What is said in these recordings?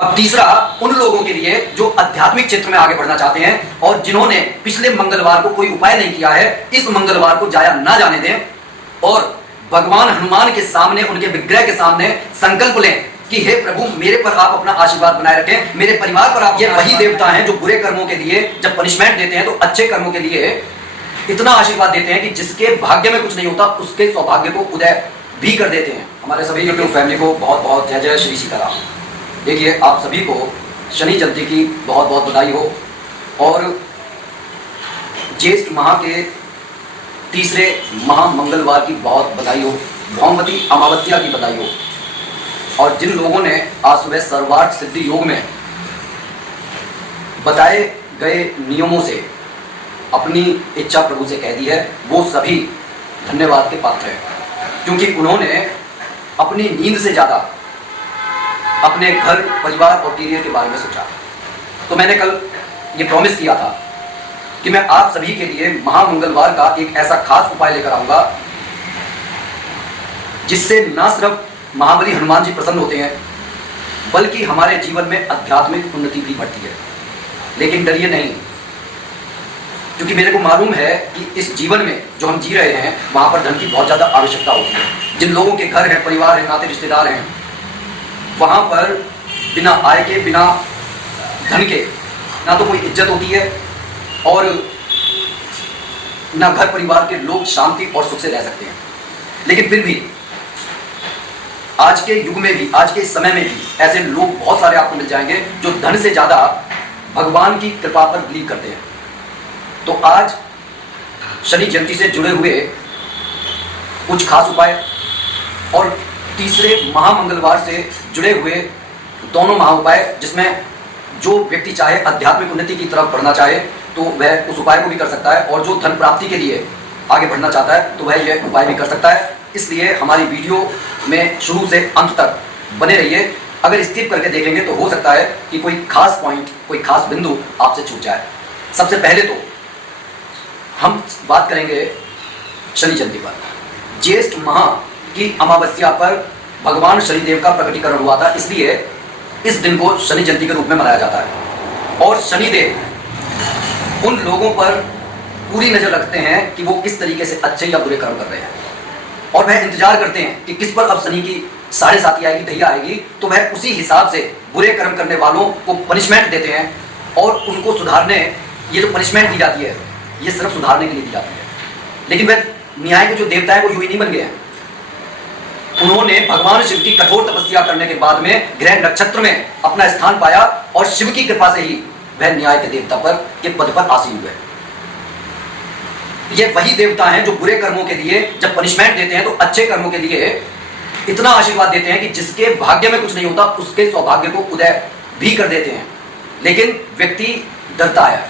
अब तीसरा उन लोगों के लिए जो आध्यात्मिक क्षेत्र में आगे बढ़ना चाहते हैं और जिन्होंने पिछले मंगलवार को कोई उपाय नहीं किया है, इस मंगलवार को जाया ना जाने दें और भगवान हनुमान के सामने, उनके विग्रह के सामने संकल्प लें कि हे प्रभु, मेरे पर आप अपना आशीर्वाद बनाए रखें, मेरे परिवार पर आप। ये वही देवता हैं जो बुरे कर्मों के लिए जब पनिशमेंट देते हैं तो अच्छे कर्मों के लिए इतना आशीर्वाद देते हैं कि जिसके भाग्य में कुछ नहीं होता उसके सौभाग्य को उदय भी कर देते हैं। हमारे सभी यूट्यूब फैमिली को बहुत बहुत जय जय श्री सीताराम। देखिए, आप सभी को शनि जयंती की बहुत बहुत बधाई हो और ज्येष्ठ माह के तीसरे महामंगलवार की बहुत बधाई हो, भौमवती अमावस्या की बधाई हो। और जिन लोगों ने आज सुबह सर्वार्थ सिद्धि योग में बताए गए नियमों से अपनी इच्छा प्रभु से कह दी है, वो सभी धन्यवाद के पात्र हैं, क्योंकि उन्होंने अपनी नींद से ज़्यादा अपने घर, परिवार और करियर के बारे में सोचा। तो मैंने कल ये प्रॉमिस किया था कि मैं आप सभी के लिए महामंगलवार का एक ऐसा खास उपाय लेकर आऊंगा जिससे ना सिर्फ महाबली हनुमान जी प्रसन्न होते हैं बल्कि हमारे जीवन में आध्यात्मिक उन्नति भी बढ़ती है। लेकिन डरिए नहीं, क्योंकि मेरे को मालूम है कि इस जीवन में जो हम जी रहे हैं वहां पर धन की बहुत ज़्यादा आवश्यकता होती है। जिन लोगों के घर हैं, परिवार हैं, नाते रिश्तेदार हैं, वहां पर बिना आय के, बिना धन के ना तो कोई इज्जत होती है और ना घर परिवार के लोग शांति और सुख से रह सकते हैं। लेकिन फिर भी आज के युग में भी, आज के इस समय में भी ऐसे लोग बहुत सारे आपको मिल जाएंगे जो धन से ज्यादा भगवान की कृपा पर बिलीव करते हैं। तो आज शनि जयंती से जुड़े हुए कुछ खास उपाय और तीसरे महामंगलवार से जुड़े हुए दोनों महा उपाय, जिसमें जो व्यक्ति चाहे आध्यात्मिक उन्नति की तरफ बढ़ना चाहे तो वह उस उपाय को भी कर सकता है, और जो धन प्राप्ति के लिए आगे बढ़ना चाहता है तो वह यह उपाय भी कर सकता है। इसलिए हमारी वीडियो में शुरू से अंत तक बने रहिए। अगर स्किप करके देखेंगे तो हो सकता है कि कोई खास पॉइंट, कोई खास बिंदु आपसे छूट जाए। सबसे पहले तो हम बात करेंगे शनि जयंती पर। ज्येष्ठ माह की अमावस्या पर भगवान शनिदेव का प्रकटीकरण हुआ था, इसलिए इस दिन को शनि जयंती के रूप में मनाया जाता है। और शनिदेव उन लोगों पर पूरी नजर रखते हैं कि वो किस तरीके से अच्छे या बुरे कर्म कर रहे हैं, और वह इंतजार करते हैं कि किस पर अब शनि की साढ़े साती आएगी, ढैया आएगी, तो वह उसी हिसाब से बुरे कर्म करने वालों को पनिशमेंट देते हैं। और उनको सुधारने, ये जो पनिशमेंट दी जाती है ये सिर्फ सुधारने के लिए दी जाती है। लेकिन वह न्याय के जो देवता है वो यूं ही नहीं बन गए हैं। उन्होंने भगवान शिव की कठोर तपस्या करने के बाद में ग्रह नक्षत्र में अपना स्थान पाया और शिव की कृपा से ही वह न्याय के देवता पर के पद पर आसीन हुए। ये वही देवता हैं जो बुरे कर्मों के लिए जब पनिशमेंट देते हैं तो अच्छे कर्मों के लिए इतना आशीर्वाद देते हैं कि जिसके भाग्य में कुछ नहीं होता उसके सौभाग्य को उदय भी कर देते हैं। लेकिन व्यक्ति डरता है।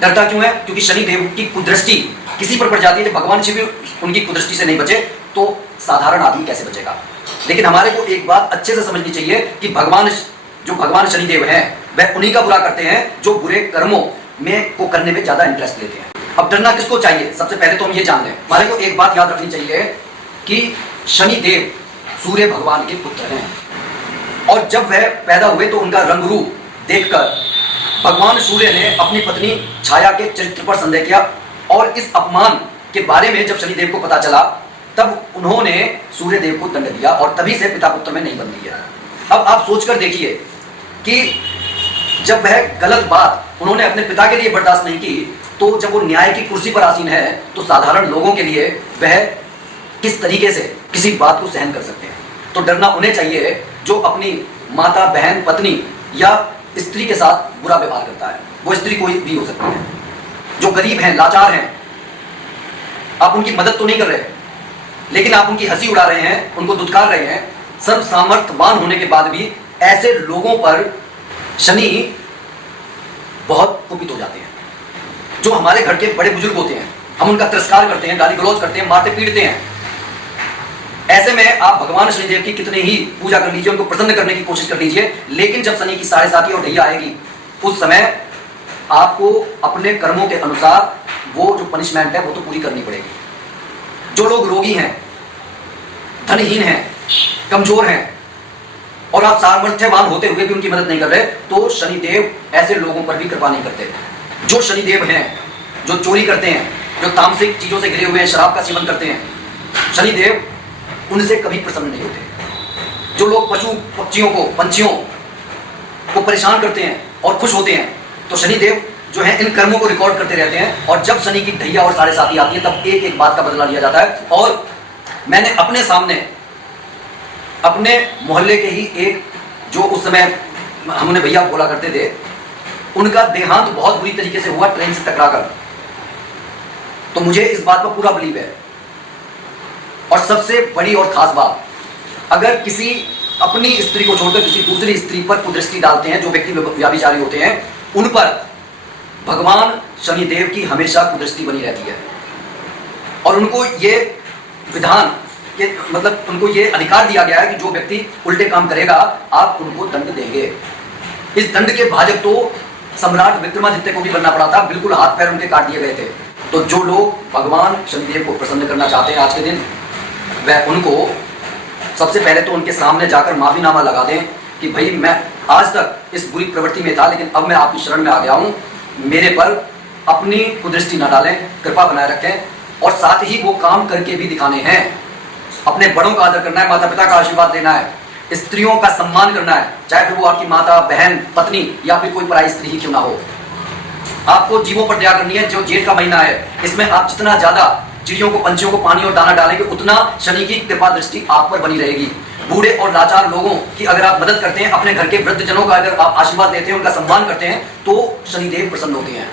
डरता क्यों है? क्योंकि शनि देव की कुदृष्टि किसी पर पड़ जाती है। जब भगवान शिव उनकी कुदृष्टि से नहीं बचे तो साधारण आदमी कैसे बचेगा? लेकिन हमारे को एक बात अच्छे से समझनी चाहिए कि भगवान शनिदेव हैं वह उन्हीं का बुरा करते हैं जो बुरे कर्मों में को करने में ज्यादा इंटरेस्ट लेते हैं। अब डरना किसको चाहिए? सबसे पहले तो हम ये जान लें, हमारे को एक बात याद रखनी चाहिए कि शनिदेव सूर्य भगवान के पुत्र हैं, और जब वह पैदा हुए तो उनका रंग रूप देखकर भगवान सूर्य ने अपनी पत्नी छाया के चरित्र पर संदेह किया। और इस अपमान के बारे में जब शनिदेव को पता चला तब उन्होंने सूर्य देव को दंड दिया, और तभी से पिता पुत्र में नहीं बन रही है। अब आप सोचकर देखिए कि जब वह गलत बात उन्होंने अपने पिता के लिए बर्दाश्त नहीं की, तो जब वो न्याय की कुर्सी पर आसीन है तो साधारण लोगों के लिए वह किस तरीके से किसी बात को सहन कर सकते हैं। तो डरना उन्हें चाहिए जो अपनी माता, बहन, पत्नी या स्त्री के साथ बुरा व्यवहार करता है। वो स्त्री कोई भी हो सकती है। जो गरीब हैं, लाचार हैं, आप उनकी मदद तो नहीं कर रहे, लेकिन आप उनकी हंसी उड़ा रहे हैं, उनको दुत्कार रहे हैं। सर्व सामर्थ्यवान होने के बाद भी ऐसे लोगों पर शनि बहुत कुपित हो जाते हैं। जो हमारे घर के बड़े बुजुर्ग होते हैं, हम उनका तिरस्कार करते हैं, गाली गलौज करते हैं, मारते पीटते हैं। ऐसे में आप भगवान शनिदेव की कितने ही पूजा कर लीजिए, उनको प्रसन्न करने की कोशिश कर लीजिए, लेकिन जब शनि की साढ़े साती और ढैया आएगी उस समय आपको अपने कर्मों के अनुसार वो जो पनिशमेंट है वो तो पूरी करनी पड़ेगी। जो लोग रोगी हैं, धनहीन हैं, कमजोर हैं, और आप सामर्थ्यवान होते हुए भी उनकी मदद नहीं कर रहे, तो शनिदेव ऐसे लोगों पर भी कृपा नहीं करते। जो शनिदेव हैं, जो चोरी करते हैं, जो तामसिक चीजों से घिरे हुए हैं, शराब का सेवन करते हैं, शनिदेव उनसे कभी प्रसन्न नहीं होते। जो लोग पशु पक्षियों को, पंछियों को परेशान करते हैं और खुश होते हैं, तो शनिदेव जो है इन कर्मों को रिकॉर्ड करते रहते हैं। और जब शनि की ढैया और 7.5 आती है, तब एक एक बात का बदला लिया जाता है। और मैंने अपने सामने अपने मोहल्ले के ही एक, जो उस समय हमने भैया बोला करते थे, उनका देहांत बहुत बुरी तरीके से हुआ ट्रेन से टकराकर। तो मुझे इस बात पर पूरा बिलीव है। और सबसे बड़ी और खास बात, अगर किसी अपनी स्त्री को छोड़कर किसी दूसरी स्त्री पर कुदृष्टि डालते हैं, जो व्यक्ति व्याभिचारी होते हैं, उन पर भगवान शनिदेव की हमेशा कुदृष्टि बनी रहती है। और उनको ये विधान के मतलब उनको ये अधिकार दिया गया है कि जो व्यक्ति उल्टे काम करेगा, आप उनको दंड देंगे। इस दंड के भाजक तो सम्राट विक्रमादित्य को भी बनना पड़ा था, बिल्कुल हाथ पैर उनके काट दिए गए थे। तो जो लोग भगवान शनिदेव को प्रसन्न करना चाहते हैं आज के दिन, वह उनको सबसे पहले तो उनके सामने जाकर माफीनामा लगा दें कि भाई मैं आज तक इस बुरी प्रवृत्ति में था, लेकिन अब मैं आपकी शरण में आ गया हूँ, मेरे पर अपनी कुदृष्टि न डालें, कृपा बनाए रखें। और साथ ही वो काम करके भी दिखाने हैं। अपने बड़ों का आदर करना है, माता पिता का आशीर्वाद लेना है, स्त्रियों का सम्मान करना है, चाहे फिर वो आपकी माता, बहन, पत्नी या फिर कोई पराई स्त्री ही क्यों ना हो। आपको जीवों पर दया करनी है। जो जेठ का महीना है, इसमें आप जितना ज्यादा चिड़ियों को, पंछियों को पानी और दाना डालेंगे, उतना शनि की कृपा दृष्टि आप पर बनी रहेगी। बूढ़े और लाचार लोगों की अगर आप मदद करते हैं, अपने घर के वृद्ध जनों का अगर आप आशीर्वाद देते हैं, उनका सम्मान करते हैं, तो शनिदेव प्रसन्न होते हैं।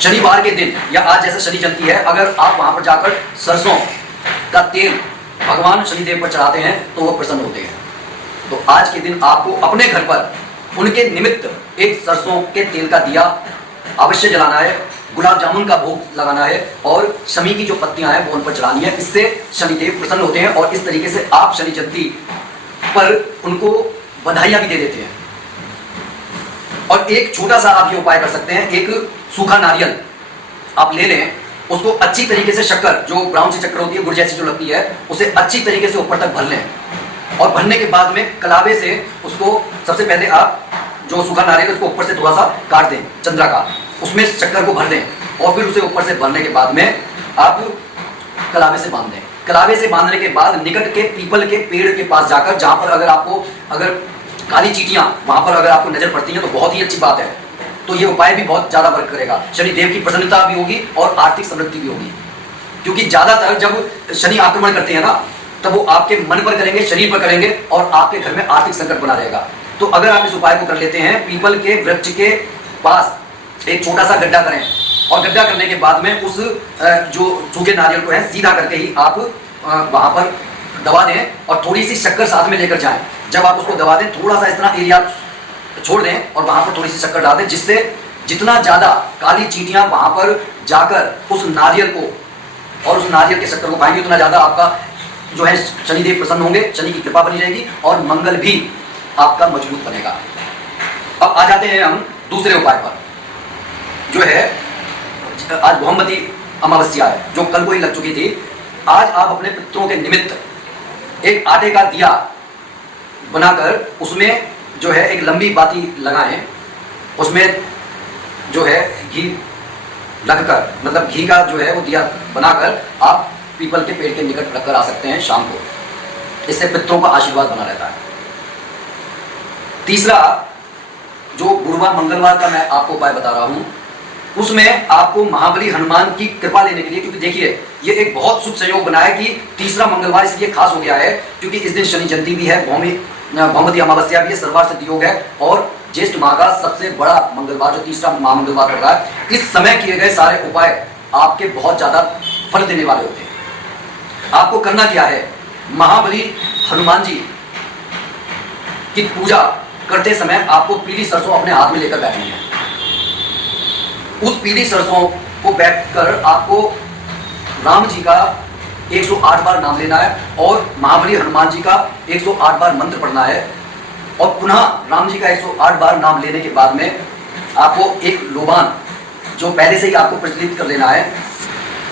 शनिवार के दिन या आज जैसे शनि जयंती है, अगर आप वहां पर जाकर सरसों का तेल भगवान शनिदेव पर चढ़ाते हैं, तो वो प्रसन्न होते हैं। तो आज के दिन आपको अपने घर पर उनके निमित्त एक सरसों के तेल का दिया अवश्य जलाना है, गुलाब जामुन का भोग लगाना है, और शमी की जो पत्तियां हैं वो उन पर चढ़ानी है। इससे शनिदेव प्रसन्न होते हैं। और इस तरीके से आप शनि जयंती पर उनको बधाइयां भी दे देते हैं। और एक छोटा सा आप ये उपाय कर सकते हैं, एक सूखा नारियल आप ले लें, उसको अच्छी तरीके से शक्कर, जो ब्राउन सी शक्कर होती है, गुड़ जैसी जो लगती है, उसे अच्छी तरीके से ऊपर तक भर लें। और भरने के बाद में कलावे से उसको सबसे पहले आप जो सूखा नारियल उसको ऊपर से थोड़ा सा काट दें, चंद्राकार, उसमें शक्कर को भर दें। और फिर उसे ऊपर से भरने के बाद में आप कलावे से बांध दें। कलावे से बांधने के बाद निकट के पीपल के पेड़ के पास जाकर, जहां पर अगर काली चींटियां वहां पर अगर आपको नजर पड़ती हैं, तो बहुत ही अच्छी बात है। तो ये उपाय भी बहुत ज्यादा वर्क करेगा। शनिदेव की प्रसन्नता भी होगी और आर्थिक समृद्धि भी होगी। क्योंकि ज्यादातर जब शनि आक्रमण करते हैं ना, तब वो आपके मन पर करेंगे, शरीर पर करेंगे, और आपके घर में आर्थिक संकट बना रहेगा। तो अगर आप इस उपाय को कर लेते हैं, पीपल के वृक्ष के पास एक छोटा सा गड्ढा करें, और गड्ढा करने के बाद में उस जो सूखे नारियल को है सीधा करके ही आप वहां पर दबा दें, और थोड़ी सी शक्कर साथ में लेकर जाएं। जब आप उसको दबा दें, थोड़ा सा इतना एरिया छोड़ दें और वहां पर थोड़ी सी शक्कर डाल दें, जिससे जितना ज्यादा काली चींटियां वहां पर जाकर उस नारियल को और उस नारियल के शक्कर को पाएंगे, उतना ज्यादा आपका जो है शनिदेव प्रसन्न होंगे, शनि की कृपा बनी रहेगी, और मंगल भी आपका मजबूत बनेगा। अब आ जाते हैं हम दूसरे उपाय पर, जो है आज भौमवती अमावस्या है, जो कल को ही लग चुकी थी। आज आप अपने पितरों के निमित्त एक आटे का दिया बनाकर उसमें जो है एक लंबी बाती लगाएं, उसमें जो है घी लगकर, मतलब घी का जो है वो दिया बनाकर आप पीपल के पेड़ के निकट रखकर आ सकते हैं शाम को। इससे पितरों का आशीर्वाद बना रहता है। तीसरा, जो गुरुवार मंगलवार का मैं आपको उपाय बता रहा हूं, उसमें आपको महाबली हनुमान की कृपा लेने के लिए, क्योंकि देखिए ये एक बहुत शुभ संयोग बना है कि तीसरा मंगलवार इसलिए खास हो गया है क्योंकि इस दिन शनि जयंती भी है, भौमवती अमावस्या भी है, सर्वार्थ सिद्धि योग है, और ज्येष्ठ माह का सबसे बड़ा मंगलवार जो तीसरा महामंगलवार पड़ रहा है। इस समय किए गए सारे उपाय आपके बहुत ज्यादा फल देने वाले होते हैं। आपको करना क्या है, महाबली हनुमान जी की पूजा करते समय आपको पीली सरसों अपने हाथ में लेकर बैठनी है। उस पीली सरसों को बैठकर आपको राम जी का 108 बार नाम लेना है, और महाबली हनुमान जी का 108 बार मंत्र पढ़ना है, और पुनः राम जी का 108 बार नाम लेने के बाद में आपको एक लोबान जो पहले से ही आपको प्रचलित कर लेना है,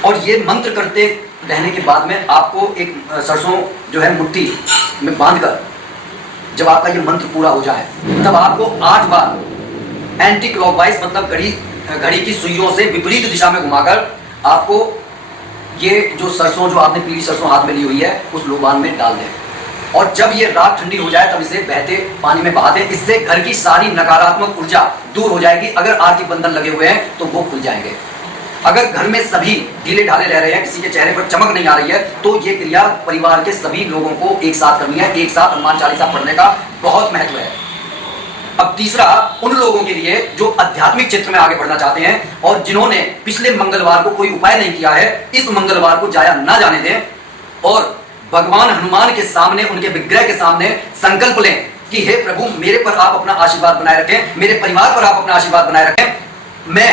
और ये मंत्र करते रहने के बाद में आपको एक सरसों जो है मुट्ठी में बांधकर जब आपका ये मंत्र पूरा हो जाए तब आपको 8 बार एंटी क्लॉकवाइज मतलब घड़ी की सुइयों से विपरीत दिशा में घुमाकर आपको ये जो सरसों, जो आपने पीली सरसों हाथ में ली हुई है, उस लोबान में डाल दें। और जब ये राख ठंडी हो जाए तब इसे बहते पानी में बहा दें। इससे घर की सारी नकारात्मक ऊर्जा दूर हो जाएगी। अगर आर्थिक बंधन लगे हुए हैं तो वो खुल जाएंगे। अगर घर में सभी ढीले ढाले रह रहे हैं, किसी के चेहरे पर चमक नहीं आ रही है, तो ये क्रिया परिवार के सभी लोगों को एक साथ करनी है। एक साथ हनुमान चालीसा पढ़ने का बहुत महत्व है। अब तीसरा, उन लोगों के लिए जो आध्यात्मिक क्षेत्र में आगे बढ़ना चाहते हैं और जिन्होंने पिछले मंगलवार को कोई उपाय नहीं किया है, इस मंगलवार को जाया ना जाने दें और भगवान हनुमान के सामने, उनके विग्रह के सामने संकल्प लें कि हे प्रभु, मेरे पर आप अपना आशीर्वाद बनाए रखें, मेरे परिवार पर आप अपना आशीर्वाद बनाए रखें। मैं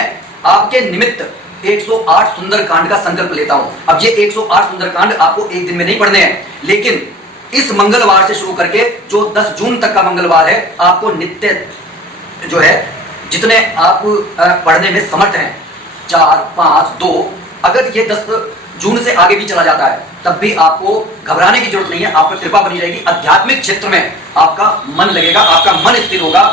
आपके निमित्त 108 सुंदरकांड का संकल्प लेता हूं। अब ये 108 सुंदरकांड आपको एक दिन में नहीं पढ़ने हैं, लेकिन इस मंगलवार से शुरू करके जो 10 जून तक का मंगलवार है, आपको नित्य जो है जितने आप पढ़ने में समर्थ हैं, 4, 5, 2, अगर ये 10 जून से आगे भी चला जाता है तब भी आपको घबराने की जरूरत नहीं है। आप पर कृपा बनी रहेगी। आध्यात्मिक क्षेत्र में आपका मन लगेगा, आपका मन स्थिर होगा,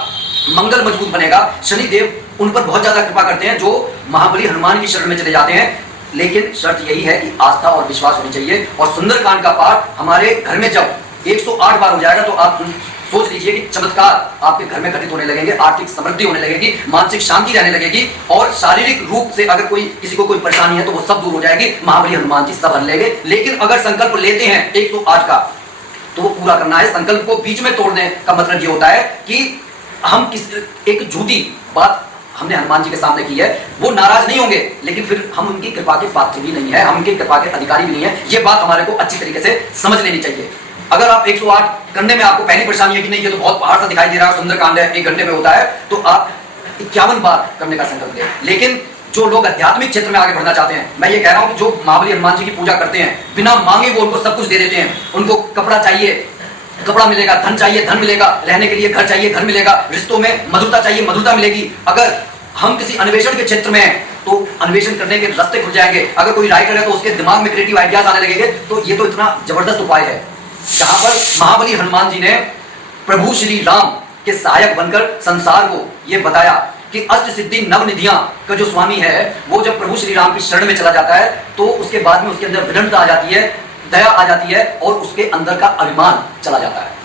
मंगल मजबूत बनेगा। शनिदेव उन पर बहुत ज्यादा कृपा करते हैं जो महाबली हनुमान की शरण में चले जाते हैं। लेकिन शर्त यही है कि आस्था और विश्वास होनी चाहिए। और सुंदरकांड का पाठ हमारे घर में जब 108 बार हो जाएगा तो आप सोच लीजिए कि चमत्कार आपके घर में घटित होने लगेंगे, आर्थिक समृद्धि होने लगेगी, मानसिक शांति रहने लगेगी और शारीरिक रूप से अगर किसी को कोई परेशानी है तो वो सब दूर हो जाएगी। महाबली हनुमान जी सब हर लेंगे। लेकिन अगर संकल्प लेते हैं 108 का तो वो पूरा करना है। संकल्प को बीच में तोड़ने का मतलब ये होता है कि हम एक झूठी बात हमने हनुमान जी के सामने की है, वो नाराज नहीं होंगे, लेकिन फिर हम उनकी कृपा के पात्र भी नहीं है, हम उनकी कृपा के अधिकारी भी नहीं है। ये बात हमारे को अच्छी तरीके से समझ लेनी चाहिए। अगर आप 108 करने में आपको पहली परेशानी है कि नहीं ये तो बहुत पहाड़ सा दिखाई दे रहा है, सुंदरकांड है, 1 घंटे में होता है, तो आप 51 बार करने का संकल्प लें। लेकिन जो लोग आध्यात्मिक क्षेत्र में आगे बढ़ना चाहते हैं, मैं ये कह रहा हूं कि जो महाबली हनुमान जी की पूजा करते हैं, बिना मांगे वो उनको सब कुछ दे देते हैं। उनको कपड़ा चाहिए, कपड़ा मिलेगा, धन चाहिए, धन मिलेगा, रहने के लिए घर चाहिए, घर मिलेगा, रिश्तों में मधुरता चाहिए, मधुरता मिलेगी। अगर हम किसी अन्वेषण के क्षेत्र में हैं तो अन्वेषण करने के रास्ते खुल जाएंगे। अगर कोई राइटर है तो उसके दिमाग में क्रिएटिव आइडियाज आने लगेंगे। तो ये तो इतना जबरदस्त उपाय है जहां पर महाबली हनुमान जी ने प्रभु श्री राम के सहायक बनकर संसार को ये बताया कि अष्ट सिद्धि नव निधियां का जो स्वामी है, वो जब प्रभु श्री राम की शरण में चला जाता है तो उसके बाद में उसके अंदर विनम्रता आ जाती है, दया आ जाती है और उसके अंदर का अभिमान चला जाता है।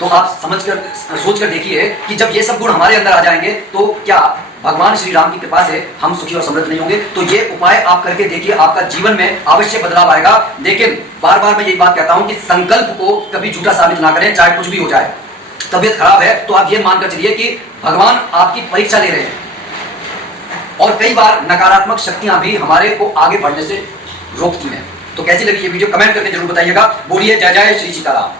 तो आप समझकर सोचकर देखिए कि जब ये सब गुण हमारे अंदर आ जाएंगे तो क्या भगवान श्री राम की कृपा से हम सुखी और समृद्ध नहीं होंगे। तो ये उपाय आप करके देखिए, आपका जीवन में अवश्य बदलाव आएगा। लेकिन बार बार मैं यही बात कहता हूं कि संकल्प को कभी झूठा साबित ना करें, चाहे कुछ भी हो जाए। तबीयत खराब है तो आप ये मानकर चलिए कि भगवान आपकी परीक्षा ले रहे हैं। और कई बार नकारात्मक शक्तियां भी हमारे को आगे बढ़ने से रोकती हैं। तो कैसी लगी ये वीडियो कमेंट करके जरूर बताइएगा। बोलिए जय जय श्री सीताराम।